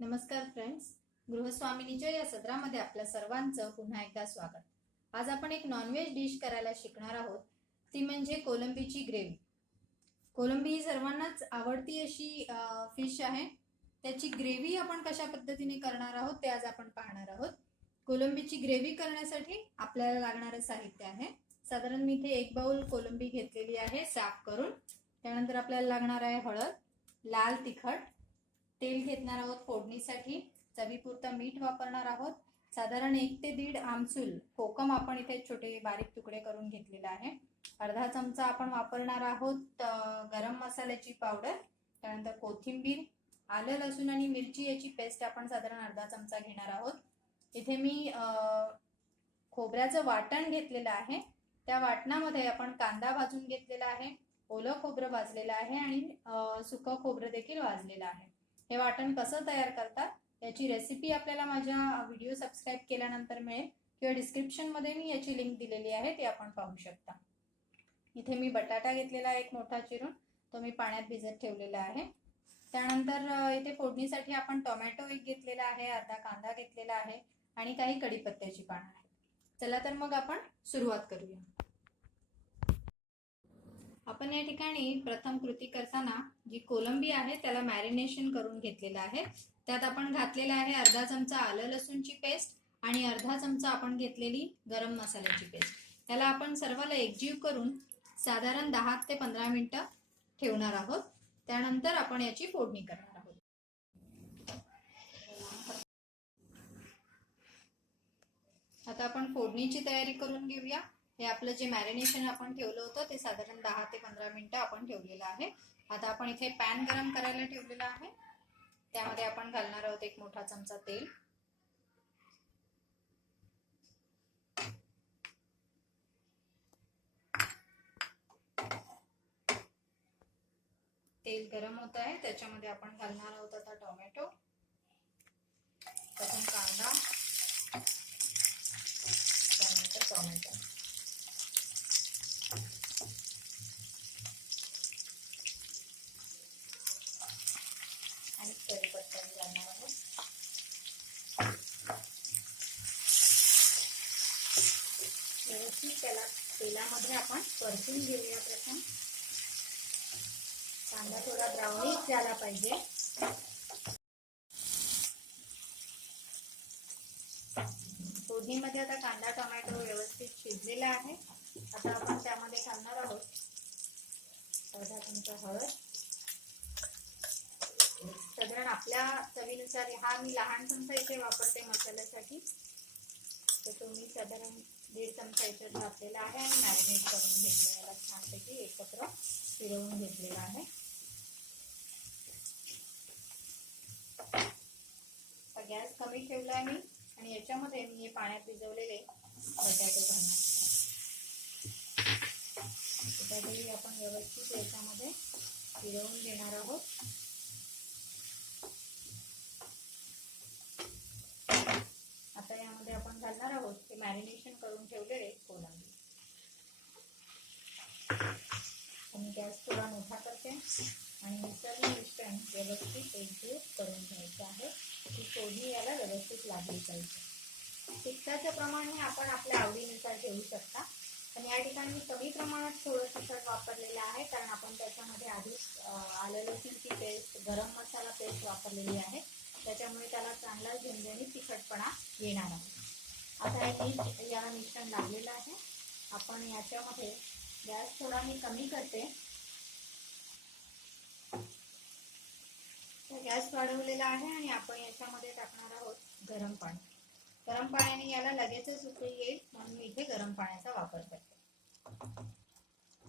नमस्कार फ्रेंड्स, गृहस्वामिनीच्या या सत्रामध्ये आपल्या सर्वांचं पुन्हा एकदा स्वागत। आज आपण एक नॉनव्हेज डिश करायला शिकणार आहोत, ती म्हणजे कोलंबीची ग्रेव्ही। कोलंबी ही सर्वांनाच आवडती अशी फिश आहे। त्याची ग्रेव्ही आपण कशा पद्धतीने करणार आहोत ते आज आपण पाहणार आहोत। कोलंबीची ग्रेव्ही करण्यासाठी आपल्याला लागणारे साहित्य आहे, साधारण मी इथे 1 बाउल कोलंबी घेतलेली आहे साफ करून। त्यानंतर आपल्याला लागणार आहे हळद, लाल तिखट, तेल घेणार आहोत फोडणीसाठी, चवीपुरता मीठ वापरणार आहोत, साधारण 1 ते 1.5 आमसूल कोकम आपण इथे छोटे बारीक तुकडे करून घेतलेला आहे, अर्धा चमचा आपण वापरणार आहोत गरम मसाल्याची पावडर, त्यानंतर कोथिंबीर, आलं लसूण आणि मिरची याची पेस्ट आपण साधारण अर्धा चमचा घेणार आहोत। इथे मी खोबऱ्याचं वाटण घेतलेलं आहे, त्या वाटणामध्ये आपण कांदा भाजून घेतलेला आहे, ओलं खोबरं भाजलेलं आहे आणि सुकं खोबरं देखील भाजलेलं आहे। हे वाटण कसं तयार करतात याची रेसिपी आपल्याला माझ्या व्हिडिओ सबस्क्राइब केल्यानंतर मिळेल किंवा डिस्क्रिप्शन मध्ये मी याची लिंक दिलेली आहे, ते आपण पाहू शकता। इथे मी बटाटा घेतलेला आहे 1 मोठा चिरून, तो मी पाण्यात भिजत ठेवलेला आहे। त्यानंतर इथे फोडणीसाठी आपण टोमॅटो 1 घेतलेला आहे, अर्धा कांदा घेतलेला आहे आणि काही कढीपत्त्याची पानं आहेत। चला तर मग आपण सुरुवात करूया। आपण या ठिकाणी प्रथम कृती करताना जी कोलंबी आहे त्याला मॅरिनेशन करून घेतलेलं आहे। त्यात आपण घातलेला आहे अर्धा चमचा आलं लसूणची पेस्ट आणि अर्धा चमचा आपण घेतलेली गरम मसाल्याची पेस्ट। त्याला आपण सर्वाला एकजीव करून साधारण 10 ते 15 मिनिटं ठेवणार आहोत। त्यानंतर आपण याची फोडणी करणार आहोत। आता आपण फोडणीची तयारी करून घेऊया। हे आपलं जे मॅरिनेशन आपण ठेवलं होतं ते साधारण 10 ते 15 मिनिटं आपण ठेवलेलं आहे। आता आपण इथे पॅन गरम करायला ठेवलेला आहे, त्यामध्ये आपण घालणार आहोत 1 मोठा चमचा तेल, तेल गरम होत आहे, त्याच्यामध्ये आपण घालणार आहोत आता टोमॅटो, प्रथम कांदा, त्यानंतर टोमॅटो आणि कढीपत्ता घालणार आहोत। व्यवस्थित त्याला तेलामध्ये आपण परतून घेऊया। प्रथम कांदा थोडा ब्राउनिश झाला पाहिजे। फोडणीमध्ये आता कांदा टोमॅटो व्यवस्थित शिजलेला आहे। आता आपण त्यामध्ये घालणार आहोत अर्धा चमचा हळद, साधारण आपल्या चवीनुसार, हा मी लहान चमचा इथे वापरते मसाल्यासाठी, तर तो मी साधारण 1.5 चमचा इथे घातलेला आहे आणि मॅरिनेट करून घेतलेला, याला छानपैकी एकत्र फिरवून घेतलेला आहे। गॅस कमी ठेवला आहे मी आणि याच्यामध्ये मी हे पाण्यात भिजवलेले बटाटे घालणार। बटाटे आपण व्यवस्थित याच्यामध्ये फिरवून घेणार आहोत। आता यामध्ये आपण घालणार आहोत ते मॅरिनेशन करून ठेवलेले कोलंबी। मी गॅस थोडा मोठा करते आणि हे सर्व मिश्रण व्यवस्थित एकजीव करून घ्यायचं आहे, ही फोडणी याला व्यवस्थित लागली पाहिजे। तिखटाचं प्रमाण हे आपण आपल्या आवडीनुसार ठेवू शकता, पण या ठिकाणी कमी प्रमाणात थोडं तिखट वापरलेलं आहे, कारण आपण त्याच्यामध्ये आधीच आलं लसूणची पेस्ट, गरम मसाला पेस्ट वापरलेली आहे, त्याच्यामुळे त्याला चांगला झणझणीत तिखटपणा येणार आहे। आता हे मीठ याला मिश्रण लागलेलं आहे, आपण याच्यामध्ये गॅस थोडा मी कमी करते, गॅस वाढवलेला आहे आणि आपण याच्यामध्ये टाकणार आहोत गरम पाणी। गरम पाण्याने याला लगेचच उकळी येईल, म्हणून मी इथे गरम पाण्याचा वापर करते।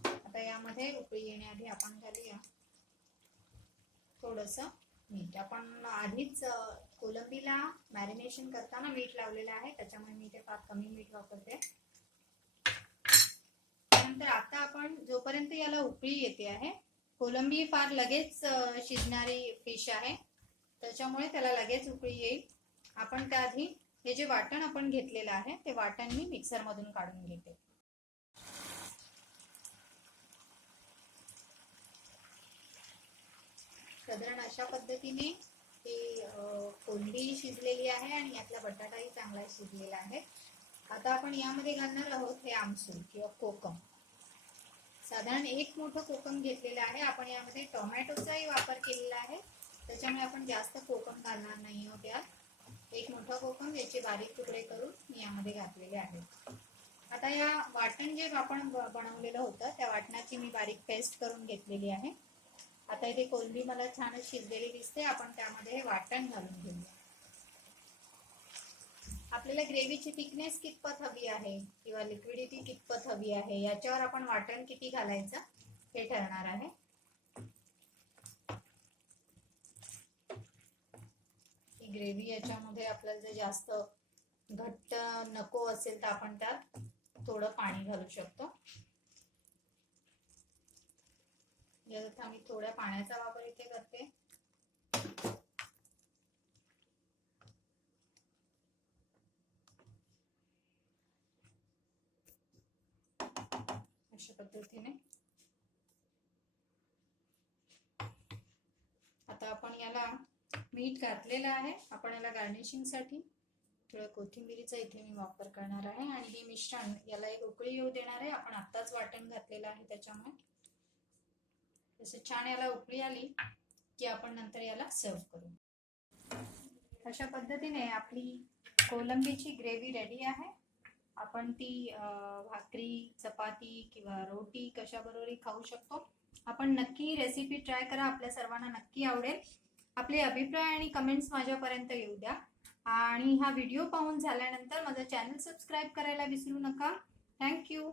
आता यामध्ये उकळी येण्याआधी आपण घालूया थोडंसं मीठ। आपण आधीच कोलंबीला मॅरिनेशन करताना मीठ लावलेलं आहे, त्याच्यामुळे मी इथे फार कमी मीठ वापरते। त्यानंतर आता आपण जोपर्यंत याला उकळी येते आहे, कोलंबी फार लगेच शिजणारी फिश आहे, त्याच्यामुळे त्याला लगेच उकळी येईल। आपण त्याआधी हे जे वाटण आपण घेतलेलं आहे ते वाटण मी मिक्सर मधून काढून घेते। साधारण अशा पद्धतीने ही कोलंबी शिजलेली आहे आणि यातला बटाटाही चांगला शिजलेला आहे. आता आपण यामध्ये घालणार आहोत हे आमसूल किंवा कोकम. साधारण 1 मोठं कोकम घेतलेलं आहे. आपण यामध्ये टोमॅटोचाही वापर केलेला आहे, त्याच्यामुळे आपण जास्त कोकम घालणार नाही आहोत यात. 1 मोठा कोकम याचे बारीक तुकडे करून मी यामध्ये घातलेले आहेत. आता या वाटण जे आपण बनवलेलं होतं त्या वाटणाची मी बारीक पेस्ट करून घेतलेली आहे. आता इथे कोलंबी मला छानच शिजलेली दिसते. आपण त्यामध्ये हे वाटण घालून घेऊया. आपल्याला ग्रेव्हीची थिकनेस कितपत हवी आहे किंवा लिक्विडिटी कितपत हवी आहे याच्यावर आपण वाटण किती घालायचं हे ठरणार आहे. ही ग्रेव्ही याच्यामध्ये आपल्याला जर जास्त घट्ट नको असेल तर आपण त्यात थोडं पाणी घालू शकतो. यात आम्ही थोड्या पाण्याचा वापर इथे करते. अशा पद्धतीने आता आपण याला मीठ घातलेलं आहे. आपण याला गार्निशिंग साठी थोडं कोथिंबीरीचा इथे मी वापर करणार आहे आणि हे मिश्रण याला एक उकळी येऊ देणार आहे. आपण आत्ताच वाटण घातलेलं आहे त्याच्यामुळे जसं छान याला उकळी आली की आपण नंतर याला सर्व करू. अशा पद्धतीने आपली कोलंबीची ग्रेव्ही रेडी आहे. आपण ती भाकरी, चपाती किंवा रोटी कशाबरोबरही खाऊ शकतो. आपण नक्की रेसिपी ट्राय करा. आपल्या सर्वांना नक्की आवडेल. आपले अभिप्राय आणि कमेंट्स माझ्यापर्यंत येऊ द्या आणि हा व्हिडिओ पाहून झाल्यानंतर माझा चॅनल सबस्क्राईब करायला विसरू नका. थँक्यू.